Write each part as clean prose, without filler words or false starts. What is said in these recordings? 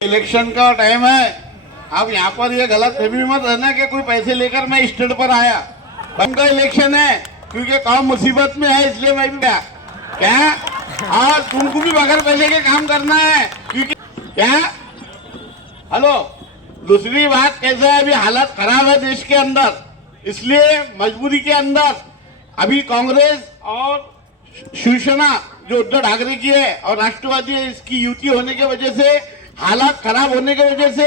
Election का time है। अब यहाँ पर ये गलत फहमी मत रहना कि कोई पैसे लेकर मैं स्टेट पर आया। उनका इलेक्शन है क्योंकि कौम मुसीबत में है, इसलिए मैं भी क्या और तुमको भी बगैर पैसे के काम करना है क्योंकि क्या। हेलो, दूसरी बात कैसा है, अभी हालत खराब है देश के अंदर, इसलिए मजबूरी के अंदर अभी कांग्रेस और शिवसेना जो उद्धव ठाकरे की है और राष्ट्रवादी है, इसकी युति होने की वजह से, हालात खराब होने की वजह से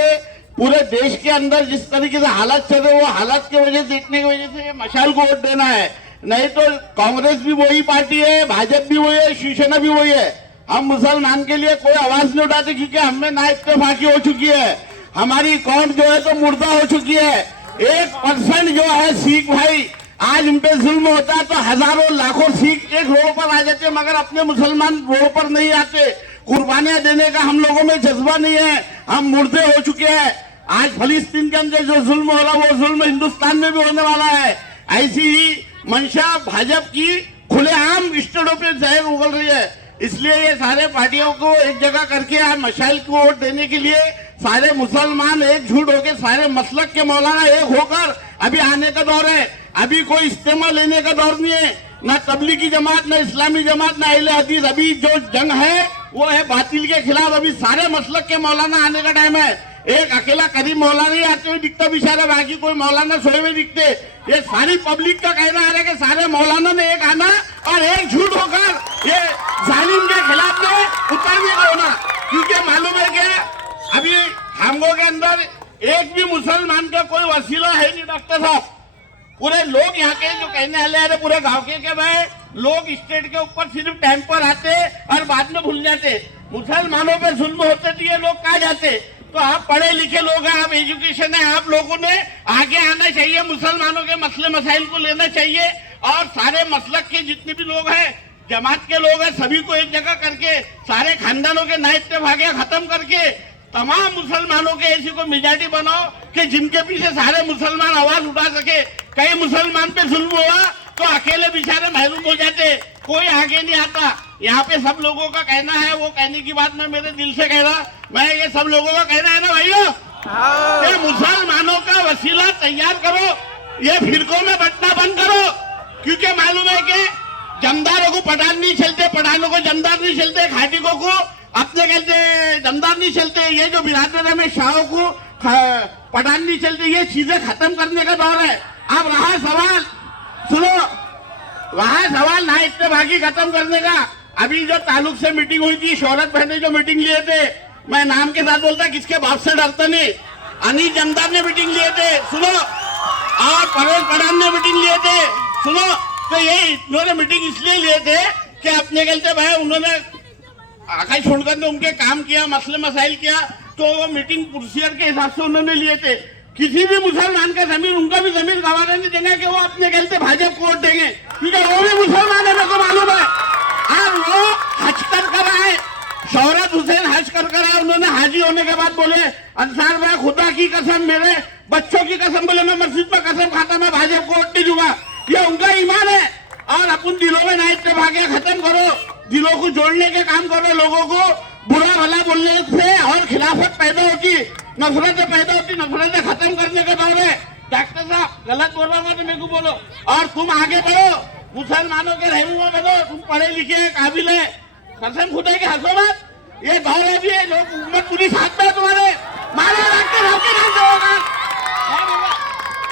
पूरे देश के अंदर जिस तरीके से हालात चल रहे, वो हालात की वजह से, देखने की वजह से मशाल को वोट देना है। नहीं तो कांग्रेस भी वही पार्टी है, भाजपा भी वही है, शिवसेना भी वही है। हम मुसलमान के लिए कोई आवाज नहीं उठाते क्योंकि हमें ना इत्तेफाकी हो चुकी है, हमारी कौम जो है तो मुर्दा हो चुकी है। 1% जो है सिख भाई, आज उन पे जुल्म होता है तो हजारों लाखों सिख एक रोड पर आ जाते, मगर अपने मुसलमान रोड पर नहीं आते। कुर्बानियां देने का हम लोगों में जज्बा नहीं है, हम मुर्दे हो चुके हैं। आज फलस्तीन के अंदर जो जुल्म हो रहा, वो जुल्म हिंदुस्तान में भी होने वाला है। ऐसी ही मंशा भाजपा की खुलेआम स्टेटों पे जहर उगल रही है। इसलिए ये सारे पार्टियों को एक जगह करके आज मशाइल को वोट देने के लिए सारे मुसलमान एकजुट होकर, सारे मसलक के मौलाना एक होकर अभी आने का दौर है। अभी कोई इस्तेमा लेने का दौर नहीं है, ना तबलीगी जमात, ना इस्लामी जमात, ना अहले हदीस। अभी जो जंग है वो है बातिल के खिलाफ। अभी सारे मसलक के मौलाना आने का टाइम है। एक अकेला करीब मौलाना ही आते हुए दिखता बेचारा, बाकी कोई मौलाना सोए हुए दिखते। ये सारी पब्लिक का कहना आ रहा है कि सारे मौलाना ने एक आना और एक झूठ होकर ये जालिम के खिलाफ में उतरने का होना, क्योंकि मालूम है कि अभी हांगो के अंदर एक भी मुसलमान का कोई वसीला है नहीं। डॉक्टर साहब, पूरे लोग यहाँ के जो कहने वाले हैं पूरे गांव के भाई, लोग स्टेट के ऊपर सिर्फ टाइम पर आते और बाद में भूल जाते। मुसलमानों पे जुल्म होते तो ये लोग कहाँ जाते। तो आप पढ़े लिखे लोग हैं, आप एजुकेशन है, आप लोगों ने आगे आना चाहिए, मुसलमानों के मसले मसाइल को लेना चाहिए और सारे मसलक के जितने भी लोग हैं, जमात के लोग हैं, सभी को एक जगह करके, सारे खानदानों के ना इत्तेफाकिया खत्म करके तमाम मुसलमानों के ऐसी को मेजॉरिटी बनाओ कि जिनके पीछे सारे मुसलमान आवाज उठा सके। कई मुसलमान पे जुल्म हुआ तो अकेले बेचारे महरूम हो जाते, कोई आगे नहीं आता। यहाँ पे सब लोगों का कहना है, वो कहने की बात मैं मेरे दिल से कह रहा, मैं ये सब लोगों का कहना है ना भाइयों, ये मुसलमानों का वसीला तैयार करो, ये फिरकों में बंटना बंद करो। क्योंकि मालूम है कि जमदारों को पठान नहीं चलते, पठानों को जमदार नहीं चलते, खाटिकों को अपने कहते जमदार नहीं चलते, ये जो बिरादर में शाहों को पठान नहीं चलते। ये चीजें खत्म करने का दौर है। अब रहा सवाल, सुनो, रहा सवाल ना इत्तेफाकी खत्म करने का। अभी जो ताल्लुक से मीटिंग हुई थी, शौहरत बहने जो मीटिंग लिए थे, मैं नाम के साथ बोलता, किसके बाप से डरता नहीं, अनिल जमदार ने मीटिंग लिए थे, सुनो, और परवेज पठान ने मीटिंग लिए थे, सुनो। तो ये इन्होंने मीटिंग इसलिए लिए थे कि अपने कहते भाई उन्होंने आकाश छोड़कर ने उनके काम किया, मसले मसाइल किया, तो वो मीटिंग प्रोसीजर के हिसाब से उन्होंने लिए थे। किसी भी मुसलमान का जमीन, उनका भी जमीन गंवाने नहीं देंगे कि वो अपने कहते भाजपा को वोट देंगे, क्योंकि वो भी मुसलमान है, मेरे को मालूम है। और वो हज कर आए, शौहरत हुसैन हज कर आए, उन्होंने हाजी होने के बाद बोले, अंसार भाई खुदा की कसम, मेरे बच्चों की कसम, बोले मैं मस्जिद पर कसम खाता, मैं भाजपा को वोट नहीं दूंगा। ये उनका ईमान है। और अपन दिलों में ना इत्तेफाकियां खत्म करो, दिलों को जोड़ने के काम करो, लोगों को बुरा भला बोलने से और खिलाफत पैदा होती, नफरतें पैदा होती, नफरतें खत्म करने का दौर है। डॉक्टर साहब गलत बोल रहा हूँ तो मेरे को बोलो, और तुम आगे बढ़ो, मुसलमानों के रहनुमा बनो, तुम पढ़े लिखे हैं, काबिल है, कसम खुदा के हंसो मत, ये दौर है भी है, लोग उम्मत पूरी साथ में तुम्हारे मारे डॉक्टर साहब के नाम से होगा।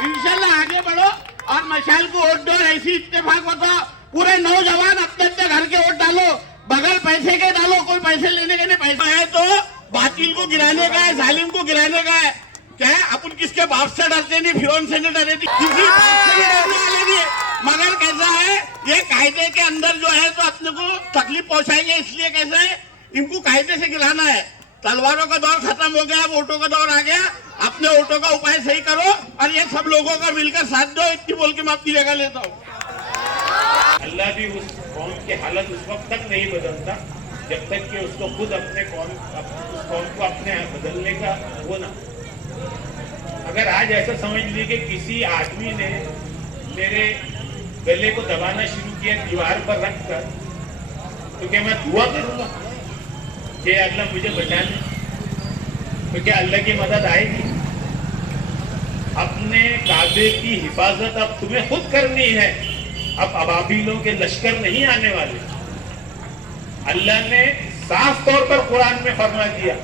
इंशाल्लाह आगे बढ़ो और मशाइल को वोट दो, ऐसी इत्तेफाक बताओ, पूरे नौजवान अपने अपने घर के वोट डालो, बगैर पैसे के डालो, कोई पैसे लेने के नहीं। पैसा है तो बातिल को गिराने का है, जालिम को गिराने का है। क्या है, अपन किसके बाप से डरते नहीं, फिरौन से नहीं डरे, किसी बाप से नहीं डरने वाले नहीं। मगर कैसा है, ये कायदे के अंदर जो है तो अपने को तकलीफ पहुंचाएंगे, इसलिए कैसा है, इनको कायदे से गिराना है। तलवारों का दौर खत्म हो गया, वोटों का दौर आ गया, अपने वोटों का उपाय सही करो और ये सब लोगों का मिलकर साथ दो। इतनी बोल के मैं अपनी जगह लेता हूँ। अल्लाह भी उस कौम की हालत उस वक्त तक नहीं बदलता जब तक कि उसको खुद अपने उस कौम को अपने बदलने का वो ना। अगर आज ऐसा समझ लीजिए कि किसी आदमी ने मेरे गले को दबाना शुरू किया दीवार पर रखकर, तो क्या मैं दुआ करूंगा कि अल्लाह मुझे बचा ले? तो क्या अल्लाह की मदद आएगी? अपने काबे की हिफाजत अब तुम्हें खुद करनी है। अब अबाबीलों के लश्कर नहीं आने वाले। अल्लाह ने साफ तौर पर कुरान में फरमा दिया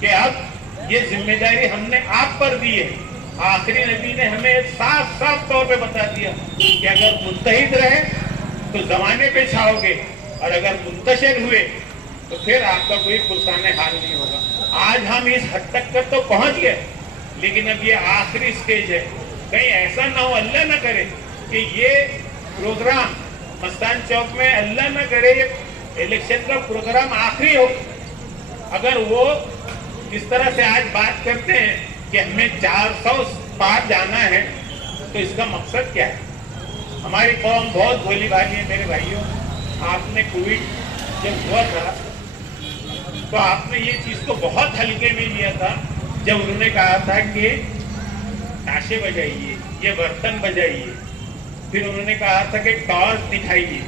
कि अब ये जिम्मेदारी हमने आप पर दी है। आखिरी नबी ने हमें साफ साफ तौर पे बता दिया कि अगर मुत्तहिद रहे तो जमाने पे छाओगे, और अगर मुंतशिर हुए तो फिर आपका कोई पुरसाने हाल नहीं होगा। आज हम इस हद तक तो पहुंच गए, लेकिन अब ये आखिरी स्टेज है। कहीं ऐसा ना हो, अल्लाह ना करे कि ये प्रोग्राम मस्तान चौक में, अल्लाह ना करे इलेक्शन का प्रोग्राम आखिरी हो। अगर वो इस तरह से आज बात करते हैं कि हमें 400 पार जाना है, तो इसका मकसद क्या है? हमारी कौम बहुत भोली भाली है मेरे भाइयों। आपने कोविड जब हुआ था तो आपने ये चीज को बहुत हल्के में लिया था, जब उन्होंने कहा था कि ताशे बजाइए, ये बर्तन बजाइए, फिर उन्होंने कहा था कि टॉर्च दिखाइए।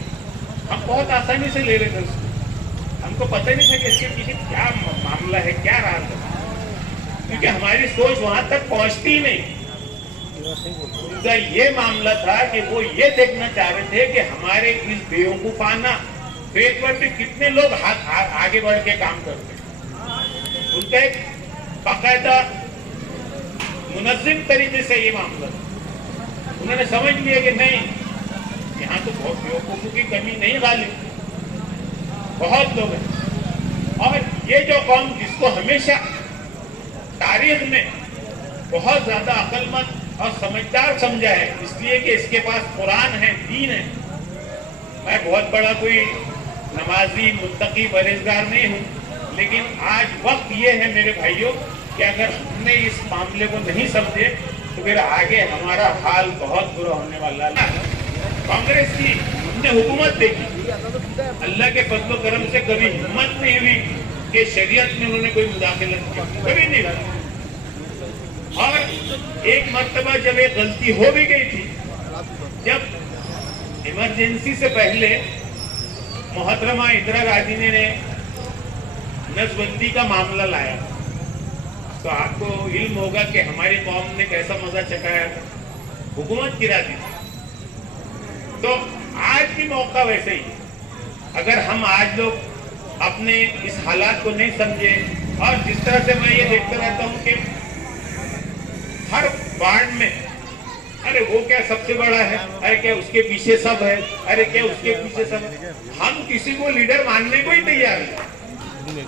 हम बहुत आसानी से ले रहे थे उसको, हमको पता ही नहीं था कि इसके पीछे क्या मामला है, क्या राज है, क्योंकि हमारी सोच वहां तक पहुंचती ही नहीं। उनका ये मामला था कि वो ये देखना चाह रहे थे कि हमारे इस बेवकूफाना फेस पर भी कितने लोग आगे बढ़ के काम करते हैं। उनका एक बाकायदा मुनज़्ज़िम तरीके से ये मामला, उन्होंने समझ लिया कि नहीं, यहाँ तो बहुत बेवकूफों की कमी नहीं, गालिब बहुत लोग हैं। और ये जो कौम जिसको हमेशा तारीख में बहुत ज्यादा अक्लमंद और समझदार समझा है, इसलिए कि इसके पास कुरान है, दीन है। मैं बहुत बड़ा कोई नमाजी मुत्तकी परहेजगार नहीं हूँ, लेकिन आज वक्त ये है मेरे भाइयों कि अगर हमने इस मामले को नहीं समझे तो फिर आगे हमारा हाल बहुत बुरा होने वाला है। कांग्रेस की हमने हुकूमत देखी, अल्लाह के फजलो करम से कभी हिम्मत नहीं हुई कि शरीयत में उन्होंने कोई मुदाखलत की, कभी नहीं हुआ। और एक मर्तबा जब एक गलती हो भी गई थी, जब इमरजेंसी से पहले मोहतरमा इंदिरा गांधी ने नसबंदी का मामला लाया, तो आपको इल्म होगा कि हमारी कौम ने कैसा मजा चखाया था, हुकूमत गिरा दी। तो आज भी मौका वैसे ही है। अगर हम आज लोग अपने इस हालात को नहीं समझे, और जिस तरह से मैं ये देखता रहता हूँ कि हर वार्ड में, अरे वो क्या सबसे बड़ा है, अरे क्या उसके पीछे सब है, अरे क्या उसके पीछे सब है, हम किसी को लीडर मानने को ही तैयार नहीं।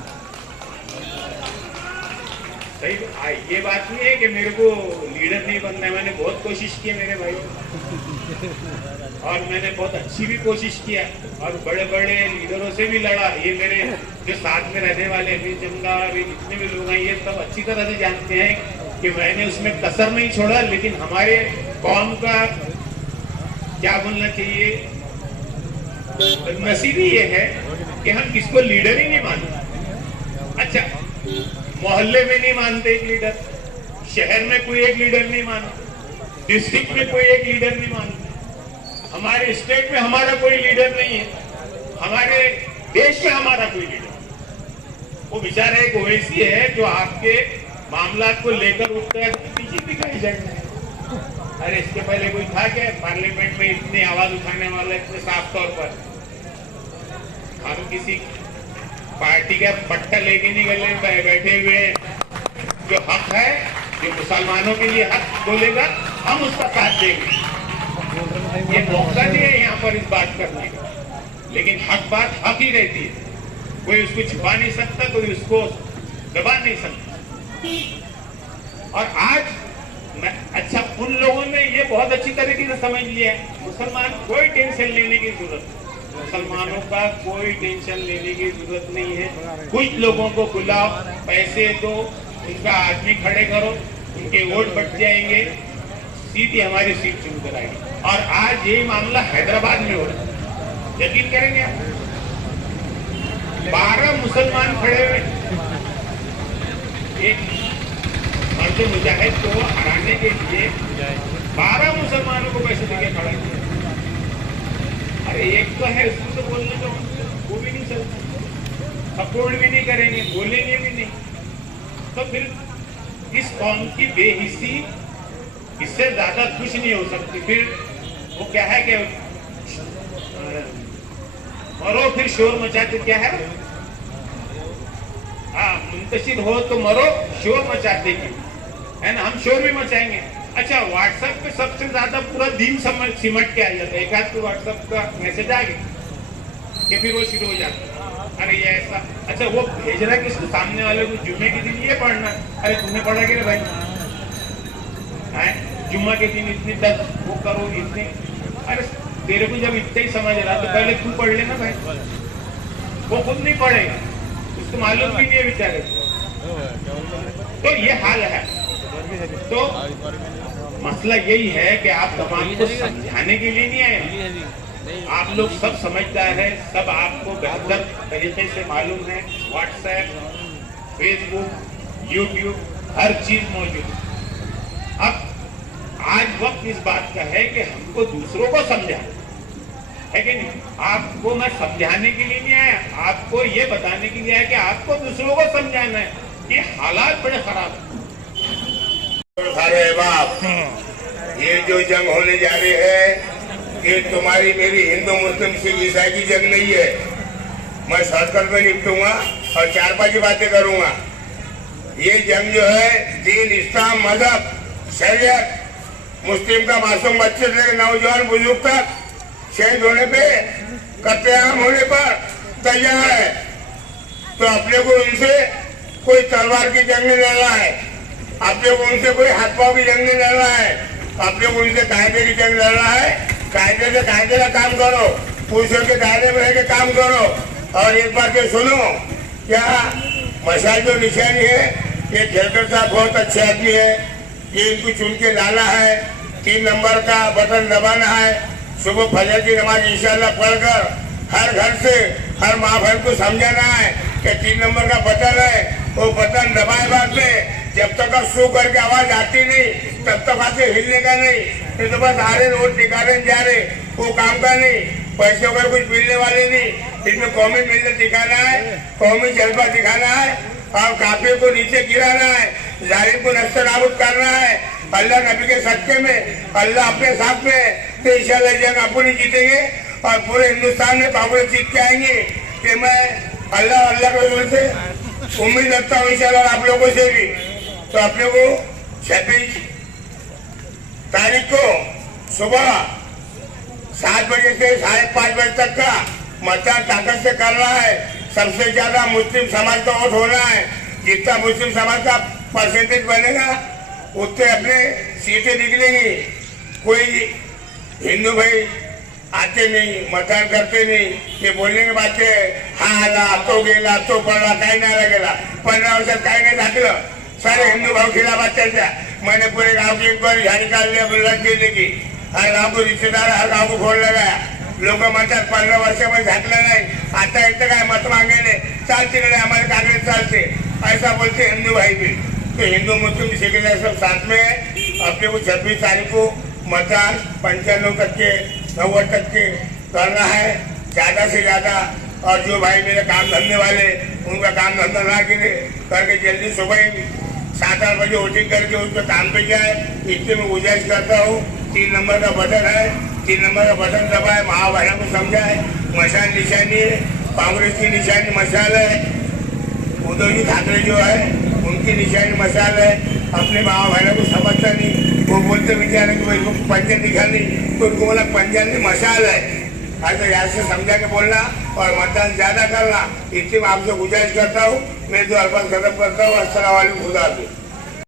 सही ये बात नहीं है कि मेरे को लीडर नहीं बनना है, मैंने बहुत कोशिश की मेरे भाई, और मैंने बहुत अच्छी भी कोशिश किया, और बड़े बड़े लीडरों से भी लड़ा। ये मेरे जो साथ में रहने वाले भी जमगा भी जितने भी लोग हैं, ये सब अच्छी तरह से जानते हैं कि मैंने उसमें कसर नहीं छोड़ा। लेकिन हमारे कौम का क्या बोलना चाहिए, नसीब ये है कि हम किसको लीडर ही नहीं मानते। अच्छा, मोहल्ले में नहीं मानते एक लीडर, शहर में कोई एक लीडर नहीं मानते, डिस्ट्रिक्ट में कोई एक लीडर नहीं मानते, हमारे स्टेट में हमारा कोई लीडर नहीं है, हमारे देश में हमारा कोई लीडर। वो बेचारा एक ओवैसी है जो आपके मामला को लेकर उठता है, पीछे दिखाई जाए। अरे इसके पहले कोई था क्या पार्लियामेंट में इतनी आवाज उठाने वाला, इतने साफ तौर पर? हम किसी पार्टी का पट्टा लेके नहीं गले बैठे हुए, जो हक है, जो मुसलमानों के लिए हक बोलेगा, हम उसका साथ देंगे। ये मौका नहीं है यहाँ पर इस बात करने का, लेकिन हक बात हक ही रहती है, कोई उसको छुपा नहीं सकता, कोई उसको दबा नहीं सकता। और आज अच्छा, उन लोगों ने ये बहुत अच्छी तरीके से समझ लिया है, मुसलमान कोई टेंशन लेने की जरूरत नहीं, मुसलमानों का कोई टेंशन लेने की जरूरत नहीं है। कुछ लोगों को बुलाओ, पैसे दो, उनका आदमी खड़े करो, उनके वोट बढ़ जाएंगे, सीधी हमारी सीट चुन कर आएगी। और आज यही मामला हैदराबाद में हो रहा है, यकीन करेंगे आप, 12 मुसलमान खड़े हुए, एक मर्द मुजाहिद को हराने के लिए 12 मुसलमानों को पैसे देके खड़ा किया। अरे एक तो है, उसको तो बोलने तो वो भी नहीं चलता, सपोर्ट भी नहीं करेंगे, बोलेंगे भी नहीं। तो फिर इस कौम की बेहिस्सी इससे ज्यादा कुछ नहीं हो सकती। फिर वो क्या है कि मरो फिर शोर मचाते, क्या है, हाँ, मुंतशिर हो तो मरो शोर मचाते की, है ना, हम शोर भी मचाएंगे। अच्छा, व्हाट्सएप पे सबसे ज्यादा पूरा दिन सिमट के आ जाता है, एक आध तो व्हाट्सएप का मैसेज आ गया कि फिर वो शुरू हो जाता है, अरे ये ऐसा, अच्छा वो भेज रहा है किसको, सामने वाले को, जुम्मे के दिन ये पढ़ना, अरे तुमने पढ़ा क्या भाई, है जुम्मा के दिन इतनी 10 वो करो इतने, अरे तेरे को जब इतना ही समझ रहा तो पहले तू पढ़ लेना भाई। वो खुद नहीं पढ़ेगा, उसको मालूम भी नहीं है बेचारे। तो ये हाल है। तो मसला यही है कि आप तमाम को समझाने के लिए नहीं आए, आप लोग सब समझदार है, सब आपको बेहतर तरीके से मालूम है। व्हाट्सएप, फेसबुक, यूट्यूब, हर चीज मौजूद। अब आज वक्त इस बात का है कि हमको दूसरों को समझा है कि नहीं। आपको मैं समझाने के लिए नहीं आया, आपको ये बताने के लिए आया कि आपको दूसरों को समझाना है कि हालात बड़े खराब है। अरे बाप, ये जो जंग होने जा रही है ये तुम्हारी मेरी हिंदू मुस्लिम सिख ईसाई की जंग नहीं है। मैं शॉर्टकट में निपटूंगा और 4-5 बातें करूंगा। ये जंग जो है दीन, इस्लाम, मजहब, शरीयत, मुस्लिम का मासूम बच्चे से नौजवान बुजुर्ग तक शहीद होने पे, कत्लेआम होने पर तैयार है। तो अपने को उनसे कोई तलवार की जंग नहीं लड़ रहा है, अपने को उनसे कोई हाथ पांव की जंग नहीं लड़ रहा है, अपने को उनसे कायदे की जंग लड़ रहा है। कायदे से कायदे का काम करो, पुरुषों के दायरे में रह के काम करो। और एक बात ये सुनो, क्या मशाल जो निशानी है, ये खेलकर साहब बहुत अच्छे आदमी है, ये इनको चुन के लाना है, 3 नंबर का बटन दबाना है। सुबह फजर की नमाज इंशाल्लाह पढ़कर हर घर से हर माँ बहन को समझाना है कि 3 नंबर का बटन है, वो बटन दबाए बाद में जब तक सू करके आवाज आती नहीं तब तक आके हिलने का नहीं। ये तो बस आ रहे रोड निकालने जा रहे, वो काम का नहीं, पैसे वगैरह कुछ मिलने वाले नहीं। इसमें कौमी मिलत दिखाना है, कौमी जज्बा दिखाना है और काफिर को नीचे गिराना है, जालिम को नस्तानाबूद करना है। अल्लाह नबी के सदके में, अल्लाह अपने साथ में, तो इंशाल्लाह जंग अपनी जीतेंगे और पूरे हिंदुस्तान में कांग्रेस जीत के आएंगे। कि मैं अल्लाह के से उम्मीद रखता हूँ इंशाल्लाह आप लोगों से भी। तो अपने को 26 तारीख को सुबह 7 बजे से 5:30 बजे तक का मतदान ताकत से कर रहा है। सबसे ज्यादा मुस्लिम समाज का वोट होना है। जितना मुस्लिम समाज का परसेंटेज बनेगा उतने अपने सीटें निकलेंगी। कोई हिंदू भाई आते नहीं, मतदान करते नहीं, ये बोलने की बात है, हाँ तो गेला तो पडला काही नाही लागेला, 15 वर्षात काही नाही घातलं, सारे हिंदू भाव खिलाफत चर्चा। मैंने पूरे गांव की इंक्वायरी निकाल लिया, बुलट देने की, हर गांव को रिश्तेदार, हर गांव को फोन लगाया। लोक म्हणतात 15 वर्षामध्ये घातलं नाही, आता इथं काय मत मागेले, चाल तिकडे हमारे कांग्रेस चालते, ऐसा बोलते हिंदू भाई भी। तो हिंदू मुस्लिम सिख सब साथ में अपने को 26 तारीख को मतदान 95% 90% करना है, ज्यादा से ज्यादा। और जो भाई मेरे काम धंधे वाले, उनका काम धंधा ना गिरे करके जल्दी सुबह 7-8 बजे वोटिंग करके उसके काम पे जाए, इसलिए मैं गुजारिश करता हूँ। 3 नंबर का बटन है, 3 नंबर का बटन दबाए, महाभारत को समझाए। मशाल निशानी है, कांग्रेस की निशानी मशाल है, उद्धव जी ठाकरे जो है उनकी निशानी मशाल है। अपने महाभारत को समझता नहीं, वो बोलते बेचारे कि भाई पंजन दिखा नहीं, तो उनको बोला पंजन में मशाल है। ऐसे याद से समझा के बोलना और मतदान ज्यादा करना, इसलिए मैं आपसे गुजारिश करता हूँ। मैं जो अल्फाज खत्म करता हूँ। अस्सलाम वालेकुम, खुदा हाफिज़।